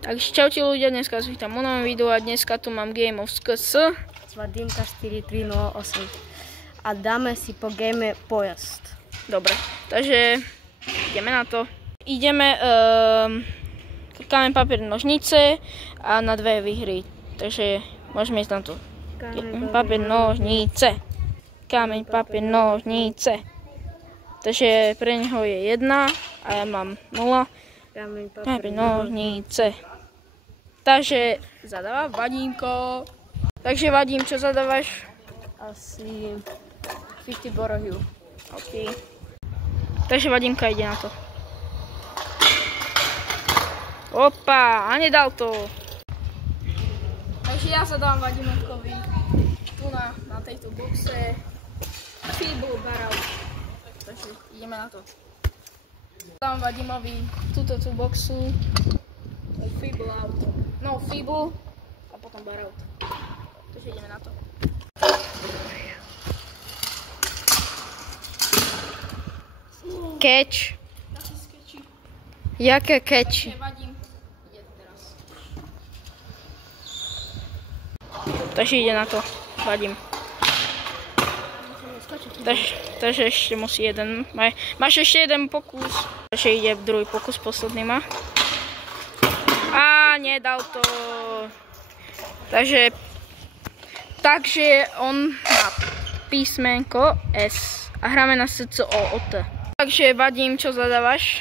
Takže čaute ľudia, dneska som tam u novom videu a dneska tu mám game of SKS. S Vadimka 4308 a dáme si po game pojazd. Dobre, takže ideme na to. Ideme kameň, papier, nožnice a na dve výhry. Takže môžeme ísť na to. Kameň, papier, nožnice. Kameň, papier, nožnice. Takže pre neho je 1 a ja mám 0. Kameň, papier, nožnice. Takže zadáva Vadímko. Takže Vadím, čo zadávaš? Asi 50 borohiu. OK. Takže Vadímka ide na to. Opa, a nedal to. Takže ja zadávam Vadímovkovi tu na tejto boxe Feeble Barrel. Takže ideme na to. Zadávam Vadímovi túto boxu Feeble Auto. No, Feeble a potom Barrel. Takže ideme na to. Catch. Jaké catch? Takže ide na to. Vadím. Takže ešte musí jeden. Máš ešte jeden pokus. Takže ide druhý pokus, posledný má. A nedal to. Takže on má písmenko S. A hráme na SCOOT. Takže Vadím, čo zadávaš?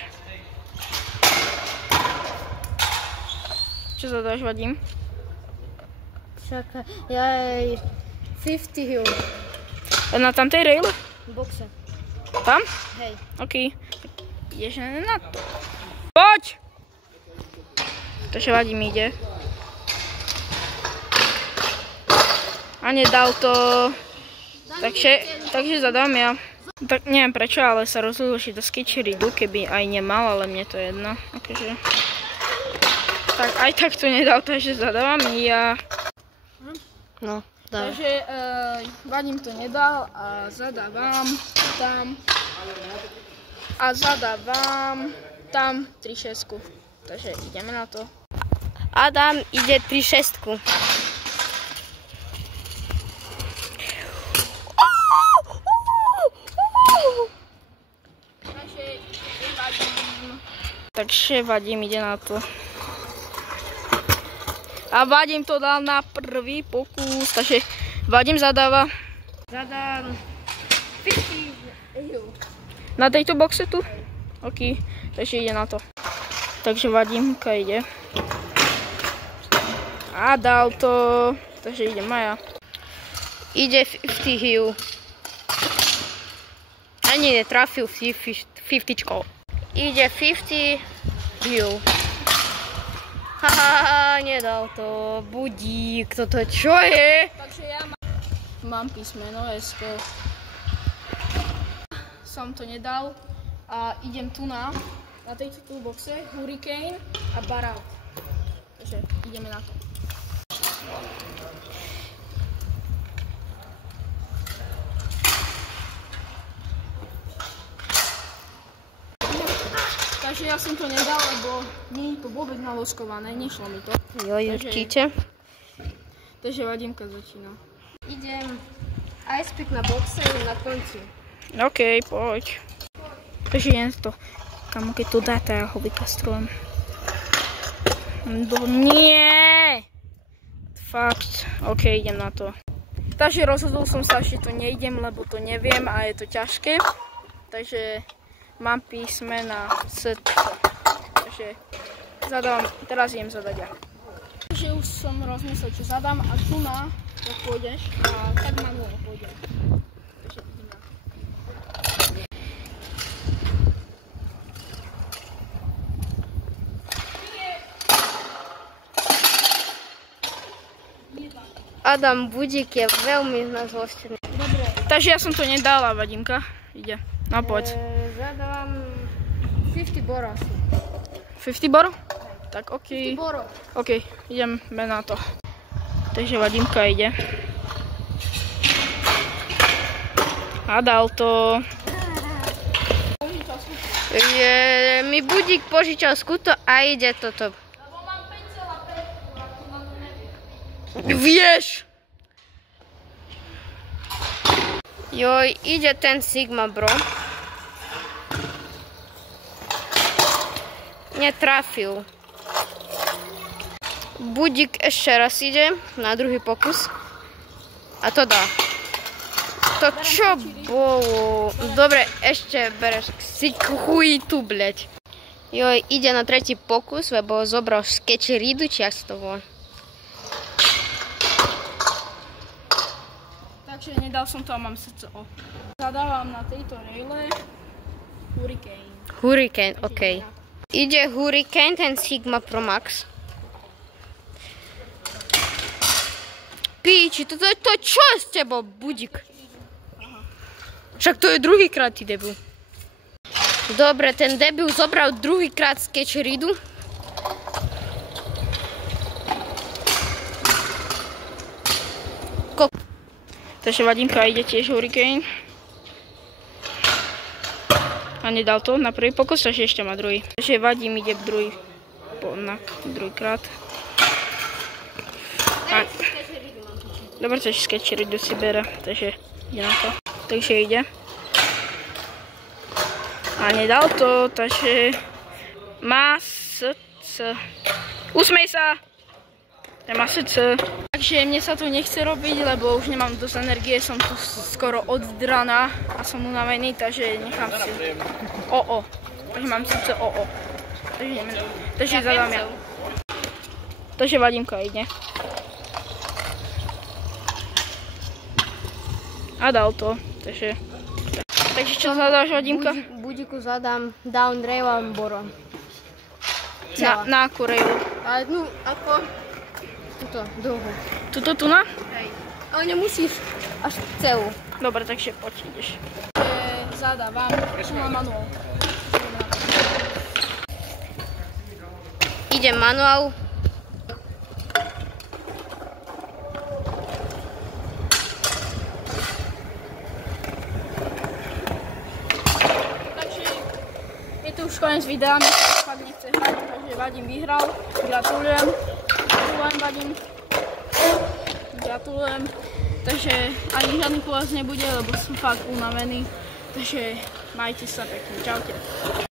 Čo zadávaš, Vadím? Čakaj, jaj, 50 hill. Na tamtej rail? V boxe. Tam? Hej. OK. Ideš na to. Poď! Takže Vadím ide. A nedal to. Takže zadám ja. Tak neviem prečo, ale sa rozhodol, že do sketcheridu, keby aj nemal, ale mne to je jedno. Akože. Tak aj tak to nedal, takže zadávam ja. No, dávaj. Takže Vadím to nedal a zadávam tam. A zadávam tam 3-6. Takže ideme na to. Adam ide 3-6. Takže Vadím ide na to. A Vadím to dal na prvý pokus, takže Vadím zadáva. Zadám 50 Na tejto boxe tu? OK, takže ide na to. Takže Vadímka ide. A dal to, takže ide Maja. Ide 50 hill. Ani netrafil 50. Ide 50 hill. Haha, nedal to. Budík, toto čo je? Takže ja mám písmeno S. Som to nedal a idem tu na tejto boxe Hurricane a Barrel. Takže ideme na to. Takže ja som to nedal, lebo nie je to vôbec naloskované, nešlo mi to. Jo, určite. Takže Vadímka začína. Idem ice pick na boxe na konci. OK, poď. Takže idem to. Kamo, keď to dáte, ja ho vykastrujem. Nie! Fakt. OK, idem na to. Takže rozhodol som sa, že to nejdem, lebo to neviem a je to ťažké. Takže mám písmena S. Takže zadávam, teraz idem zadať ja. Takže už som rozmyslel, čo zadám a tu na, tak pôjdeš a tak na 0 pôjdem. Takže idem na to. Adam Budík je veľmi zlostený. Dobre. Takže ja som to nedala, Vadímka. Ide. No poď. Zadávam 50 boro. 50 boro? Tak OK. 50 boro. OK, ideme na to. Takže Vadímka ide. A dal to. Mi Budík požičal skuto a ide toto. Lebo mám 5 Vieš! Joj, ide ten Sigma, bro. Netrafil. Budík ešte raz ide na druhý pokus. A to dá. To čo bolo? Dobre, ešte bereš si chuj tu, bleď. Joj, ide na tretí pokus, lebo zobral sketcheridu, či jak sa to volá. Takže nedal som to a mám srdce O. Zadávam na tejto raile Hurricane. Hurricane, OK. Ide Hurricane, ten Sigma Pro Max. Píči, to čo je s tebou, Budík? Však to je druhýkrát, ty debil. Dobre, ten debil zobral druhýkrát sketcheridu. Takže Vadimka ide tiež Hurricane. A nedal to na prvý pokus, takže ešte má druhý. Takže Vadim ide druhýkrát. Dobre, takže sketcheridu si bere, takže ide na to. Takže ide. A nedal to, takže má srdce. Usmej sa! Má srdce. Takže mne sa to nechce robiť, lebo už nemám dosť energie, som tu skoro od rana a som unavený, takže nechám si OO. Takže mám srdce OO. Takže zadám ja. Takže Vadimka ide. A dal to, takže čo zadáš, Vadimka? Budíku zadám down rail a boron. Na akú railu? Ale no, ako tuto, dlhú. Tuto tu na? Hej. Ale nemusíš až celú. Dobre, takže poď, ideš. Zadávam, tu mám manuál. Ide manuál. Už koniec videa, mi sa fakt nechce hrať, takže Vadim vyhral. Gratulujem. Vadim. Gratulujem. Takže ani žiadny pôvaz nebude, lebo som fakt unavený. Takže majte sa pekne. Čaute.